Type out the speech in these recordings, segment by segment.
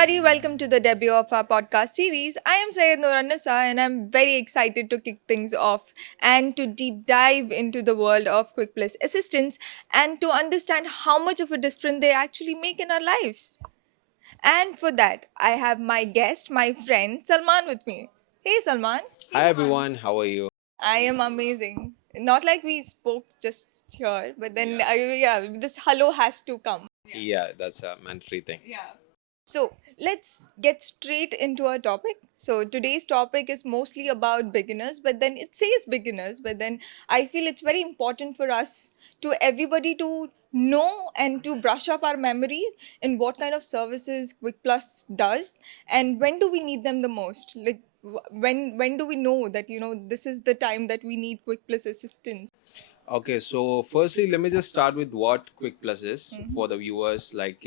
everybody, welcome to the debut of our podcast series. I am Sayed Noorannisa and I'm very excited to kick things off and to deep dive into the world of QuickPlus assistants and to understand how much of a difference they actually make in our lives. And for that, I have my guest, my friend Salman with me. Hey Salman. Hi everyone, how are you? I am amazing. Not like we spoke just here, but then this hello has to come. Yeah, that's a mandatory thing. So let's get straight into our topic. So today's topic is mostly about beginners, but then it says beginners, but then I feel it's very important for us to everybody to know and to brush up our memory in what kind of services QuickPlus does and when do we need them the most. Like when do we know that this is the time that we need QuickPlus assistance? Okay, so firstly, let me just start with what Quick Plus is for the viewers. Like,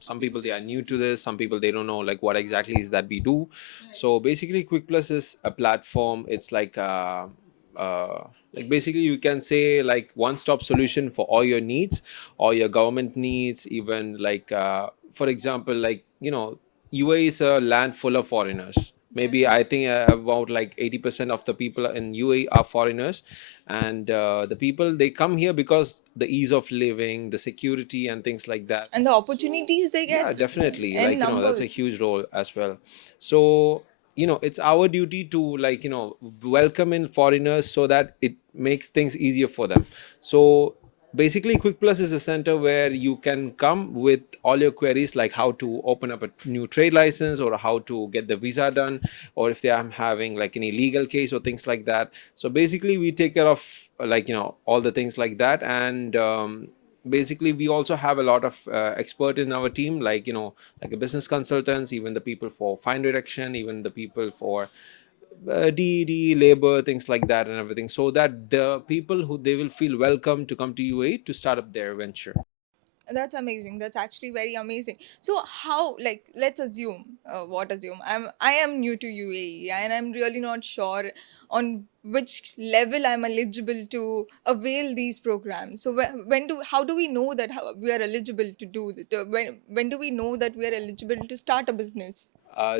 some people they are new to this, some people they don't know like what exactly is that we do. So basically, Quick Plus is a platform. It's like basically you can say like one-stop solution for all your needs, all your government needs, even like for example, like UAE is a land full of foreigners. Maybe I think about like 80% of the people in UAE are foreigners, and the people they come here because the ease of living, the security, and things like that. And the opportunities they get Yeah, definitely. in Like that's a numbers. huge role as well. So it's our duty to like welcome in foreigners so that it makes things easier for them. So basically quick plus is a center where you can come with all your queries like how to open up a new trade license or how to get the visa done, or if they are having like any legal case or things like that. So basically we take care of like all the things like that. And basically we also have a lot of expert in our team, like like a business consultants, even the people for fine direction, even the people for DED, labor, things like that, and everything, so that the people who they will feel welcome to come to UAE to start up their venture. That's amazing. That's actually very amazing. So how, like, let's assume, what assume? I am new to UAE and I'm really not sure on which level I'm eligible to avail these programs. So how do we know that we are eligible to do that? When do we know that we are eligible to start a business?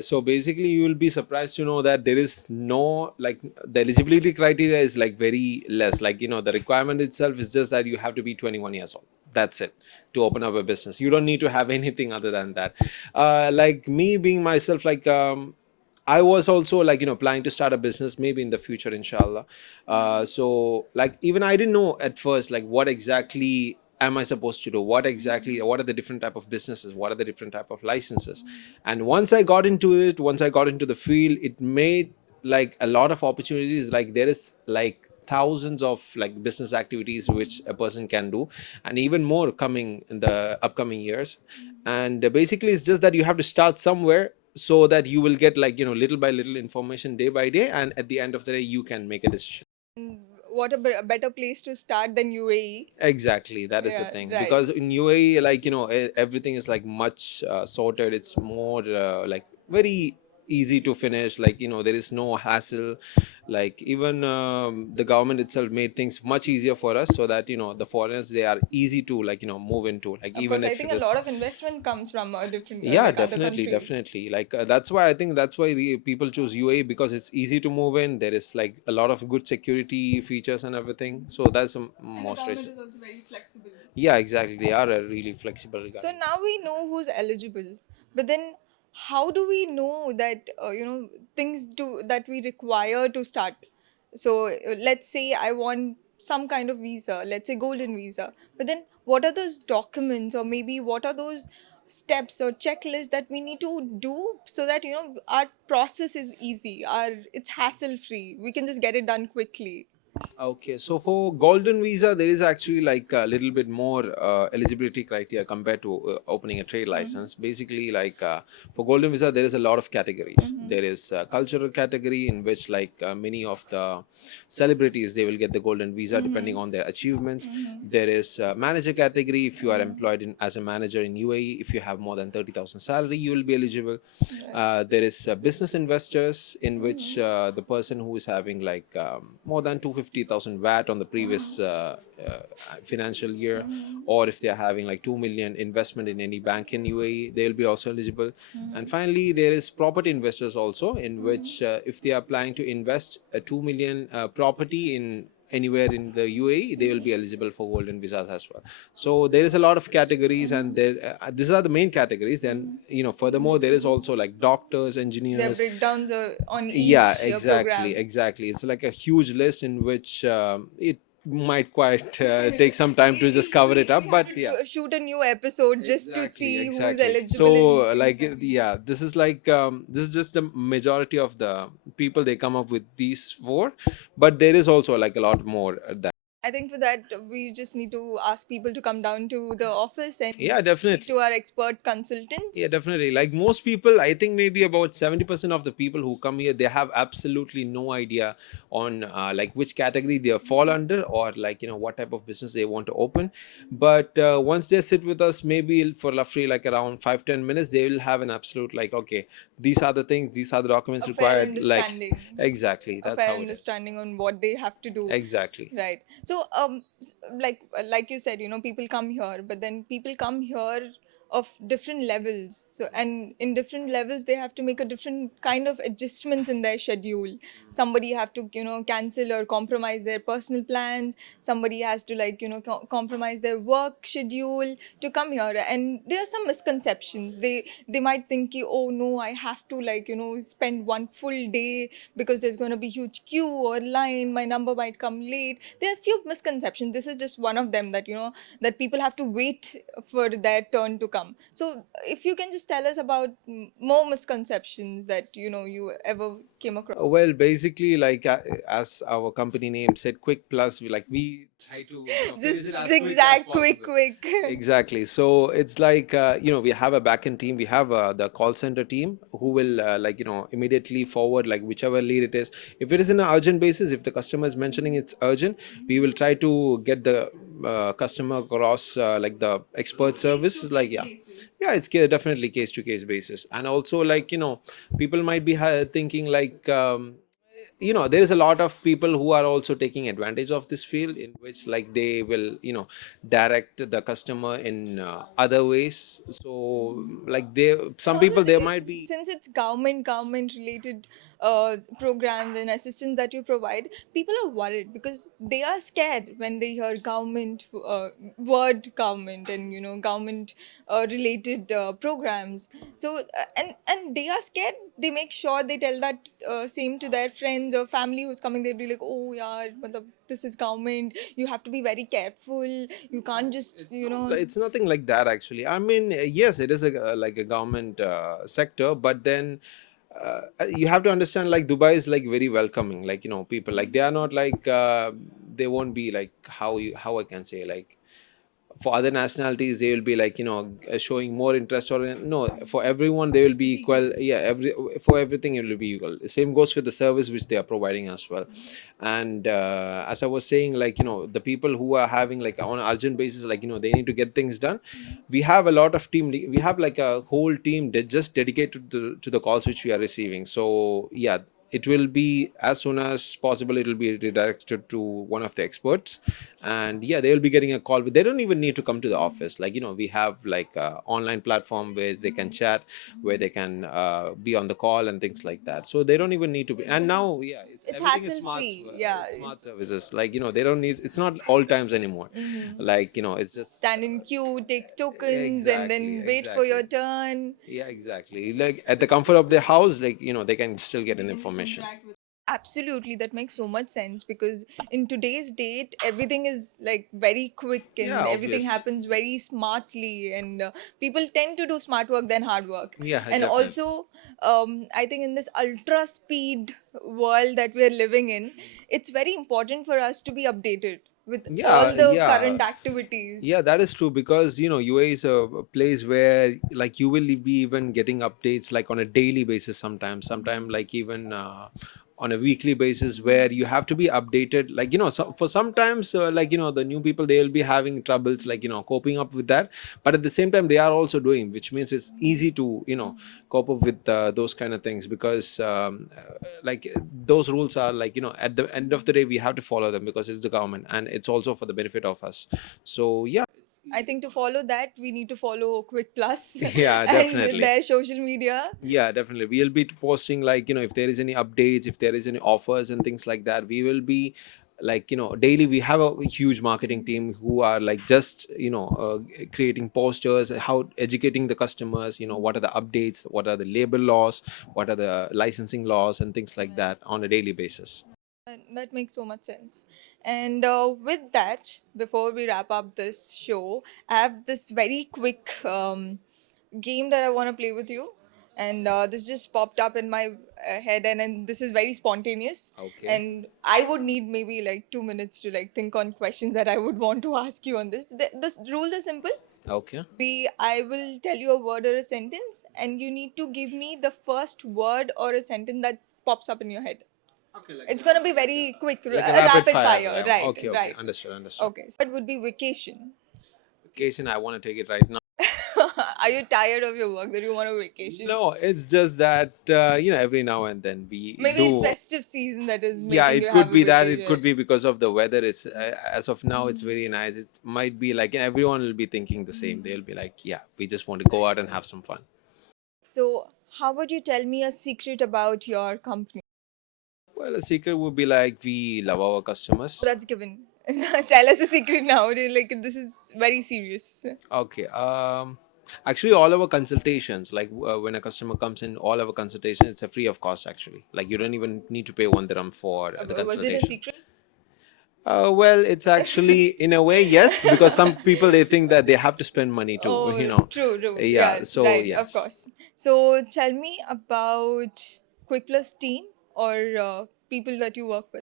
So basically you will be surprised to know that there is no like the eligibility criteria is like very less, like the requirement itself is just that you have to be 21 years old. That's it to open up a business. You don't need to have anything other than that. Like me being myself, like I was also like planning to start a business maybe in the future, inshallah. So like even I didn't know at first like what exactly am I supposed to do, what are the different type of businesses, what are the different type of licenses. And once I got into it, once I got into the field, it made like a lot of opportunities. Like there is like thousands of like business activities which a person can do, and even more coming in the upcoming years. And basically it's just that you have to start somewhere so that you will get like little by little information day by day, and at the end of the day you can make a decision. Mm, what a better place to start than UAE? Exactly, that is the Yeah, thing, right. because in UAE like everything is like much sorted. It's more like very easy to finish, like there is no hassle. Like even the government itself made things much easier for us, so that the foreigners they are easy to like move into, like Of even course, I if think it a is. lot of investment comes from different, Yeah, like other definitely, countries. definitely. Like that's why I think that's why people choose UAE, because it's easy to move in. There is like a lot of good security features and everything. So that's the And the most government reason. is also very flexible. Yeah, exactly. They are really flexible So regarding. now we know who's eligible, but then how do we know that things do that we require to start? So let's say I want some kind of visa, let's say golden visa, but then what are those documents or maybe what are those steps or checklists that we need to do so that our process is easy, our it's hassle free, we can just get it done quickly. Okay, so for golden visa, there is actually like a little bit more eligibility criteria compared to opening a trade license. Basically, like for golden visa, there is a lot of categories. There is a cultural category in which like many of the celebrities they will get the golden visa depending on their achievements. There is a manager category. If you are employed as a manager in UAE, if you have more than 30,000 salary, you will be eligible. There is business investors, in which the person who is having like more than 250,000 VAT on the previous financial year, or if they are having like 2 million investment in any bank in UAE, they'll be also eligible. And finally, there is property investors also, in which if they are planning to invest a 2 million property in anywhere in the UAE, they will be eligible for golden visas as well. So there is a lot of categories, and there these are the main categories. Then furthermore, there is also like doctors, Their engineers. breakdowns on Yeah, each exactly, program. exactly. It's like a huge list in which it might quite take some time to just cover it We up, have but to yeah. shoot a new episode just to Exactly, see who's exactly. eligible So, in exactly. yeah, this is like this is just the majority of the people they come up with these four, but there is also like a lot more that. I think for that we just need to ask people to come down to the office and Yeah, speak definitely. to our expert consultants. Yeah, definitely. Like most people, I think maybe about 70% of the people who come here, they have absolutely no idea on like which category they fall under, or like what type of business they want to open. But once they sit with us, maybe for roughly like around 5-10 minutes, they will have an absolute like, okay, these are the things, these are the documents A fair required. Like understanding. exactly, A that's fair how it is. understanding on what they have to do. Exactly. Right. So, like you said, people come here, but then people come here of different levels. So, and in different levels, they have to make a different kind of adjustments in their schedule. Somebody have to, cancel or compromise their personal plans. Somebody has to like, compromise their work schedule to come here. And there are some misconceptions. They might think, oh no, I have to like, spend one full day because there's going to be huge queue or line, my number might come late. There are a few misconceptions. This is just one of them, that that people have to wait for their turn to come. So if you can just tell us about more misconceptions that you ever came Well, across. basically, like as our company name said, QuickPlus, we try to finish it Just as quick as zigzag, possible. quick. Exactly. So it's like we have a backend team. We have the call center team who will immediately forward like whichever lead it is. If it is in an urgent basis, if the customer is mentioning it's urgent, we will try to get the customer across like the expert It's case service. to Is like, case yeah, basis. yeah, it's definitely case to case basis. And also like people might be thinking like there is a lot of people who are also taking advantage of this field, in which like they will direct the customer in other ways. So like they, And some also, people there might be. since it's government related programs and assistance that you provide, people are worried because they are scared when they hear government word government and government related programs. So and they are scared. They make sure they tell that same to their friends or family who's coming. They'll be like, oh yeah, this is government, you have to be very careful, you can't just It's nothing like that actually. I mean, yes, it is like a government sector, but then you have to understand like Dubai is like very welcoming. Like people like they are not like they won't be like how I can say like for other nationalities they will be like showing more interest, or no, for everyone they will be it's equal. equal. Yeah, for everything it will be equal. Same goes with the service which they are providing as well. And as I was saying, like the people who are having like on urgent basis, like they need to get things done. We have a lot of team, we have like a whole team that just dedicated to the calls which we are receiving. So yeah, it will be as soon as possible, it will be redirected to one of the experts. And yeah, they will be getting a call. They don't even need to come to the office. Like we have like a online platform where they can chat, where they can be on the call and things like that. So they don't even need to be. And now yeah, it's It's everything is hassle smart. free. Yeah, It's smart it's services. Like they don't need, it's not all times anymore. Like it's just stand in queue, take tokens, and exactly, then wait for your exactly. turn. Yeah, exactly. Like at the comfort of their house, like they can still get They an can just information. interact with. Absolutely, that makes so much sense because in today's date, everything is like very quick Yeah, and everything obviously. happens very smartly, and people tend to do smart work than hard work. Yeah, And definitely. also, I think in this ultra speed world that we are living in, it's very important for us to be updated with Yeah, all the yeah. current activities. Yeah, that is true, because UAE is a place where like you will be even getting updates like on a daily basis sometimes. Sometimes like even on a weekly basis, where you have to be updated, like so for sometimes like the new people, they will be having troubles, like coping up with that. But at the same time, they are also doing, which means it's easy to cope up with those kind of things, because like those rules are like, at the end of the day, we have to follow them, because it's the government and it's also for the benefit of us. So yeah. I think to follow that, we need to follow QuickPlus Yeah, and definitely. their social media. Yeah, definitely. We'll be posting, like if there is any updates, if there is any offers and things like that, we will be like daily. We have a huge marketing team who are like just creating posters, how educating the customers, what are the updates, what are the labor laws, what are the licensing laws and things like that on a daily basis. That makes so much sense. And with that, before we wrap up this show, I have this very quick game that I want to play with you. And this just popped up in my head, and this is very spontaneous. Okay. And I would need maybe like 2 minutes to like think on questions that I would want to ask you on this. The rules are simple. Okay. I will tell you a word or a sentence, and you need to give me the first word or a sentence that pops up in your head. It's gonna be very quick, Like a a rapid rapid fire. fire, right? Okay, okay, Right. understood, understood. Okay. So what would be vacation? Vacation, I want to take it right now. Are you tired of your work that you want a vacation? No, it's just that every now and then we Maybe do. it's festive season that is Yeah, making it you could have a be that. It could vacation. be because of the weather. It's as of now, it's very nice. It might be like everyone will be thinking the same. They'll be like, yeah, we just want to go out and have some fun. So, how would you tell me a secret about your company? Well, a secret would be like we love our customers. That's given. Tell us a secret now. Like this is very serious. Okay. Actually, all our consultations, like when a customer comes in, all our consultations, it's a free of cost. Actually, like you don't even need to pay 1 dirham for the Was it a consultation. secret? Well, it's actually in a way yes, because some people they think that they have to spend money to, Oh, true, true. Yeah. Yeah, So right, of yes. course. So tell me about QuickPlus team or people that you work with.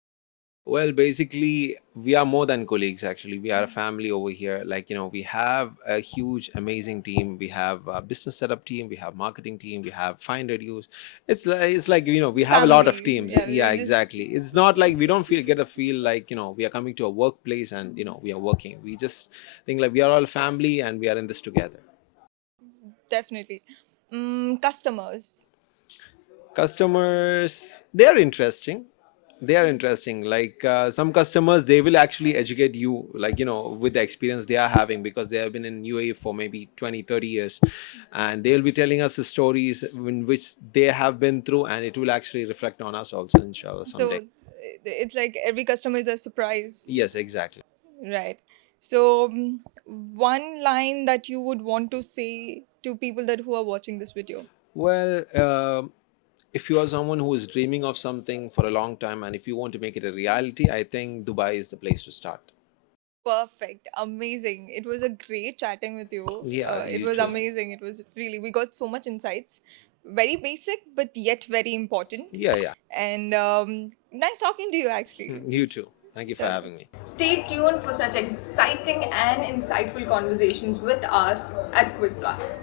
Well, basically, we are more than colleagues, actually. We are a family over here. Like, we have a huge, amazing team. We have a business setup team, we have marketing team, we have find reviews. It's like, we have a lot of Family. teams. Yeah, Yeah, you just exactly. It's not like we don't get a feel like, we are coming to a workplace and, we are working. We just think like we are all family and we are in this together. definitely. Customers. Customers, they are interesting. They are interesting. Like some customers, they will actually educate you, like with the experience they are having, because they have been in UAE for maybe 20, 30 years, and they will be telling us the stories in which they have been through, and it will actually reflect on us also, inshallah, someday. So it's like every customer is a surprise. Yes, exactly. Right. So one line that you would want to say to people that who are watching this video. Well, if you are someone who is dreaming of something for a long time, and if you want to make it a reality, I think Dubai is the place to start. Perfect. Amazing. It was a great chatting with you. Yeah, It you was too. amazing. It was really, we got so much insights. Very basic, but yet very important. Yeah, yeah. And nice talking to you, actually. You too. Thank you for Chalo. having me. Stay tuned for such exciting and insightful conversations with us at QuickPlus.